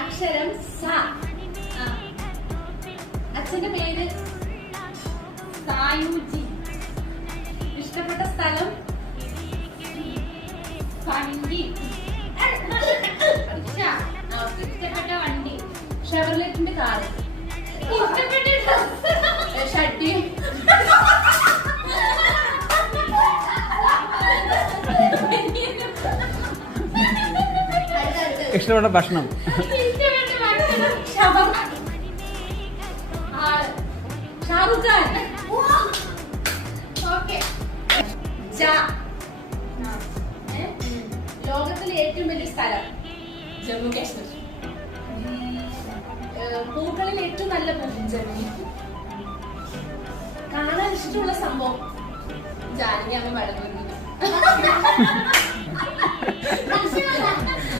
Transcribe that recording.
അക്ഷരം സ. അച്ഛന്റെ പേര് സായുജി. ഇഷ്ടപ്പെട്ട സ്ഥലം വണ്ടി. ഇഷ്ടപ്പെട്ട വണ്ടി ഷെവർലെറ്റിന്റെ കാറ്. ഇഷ്ടപ്പെട്ട ഷട്ടി. ഇഷ്ടപ്പെട്ട ഭക്ഷണം ഷാറുഖ് ഖാൻ. ലോകത്തിലെ ഏറ്റവും വലിയ സ്ഥലം ജമ്മു കാശ്മീർ. പൂക്കളിൽ ഏറ്റവും നല്ല പൂക്കൾ ജമ്മു. കാണാൻ ഇഷ്ടമുള്ള സംഭവം ജാനകി അമ്മ മടങ്ങുന്നു.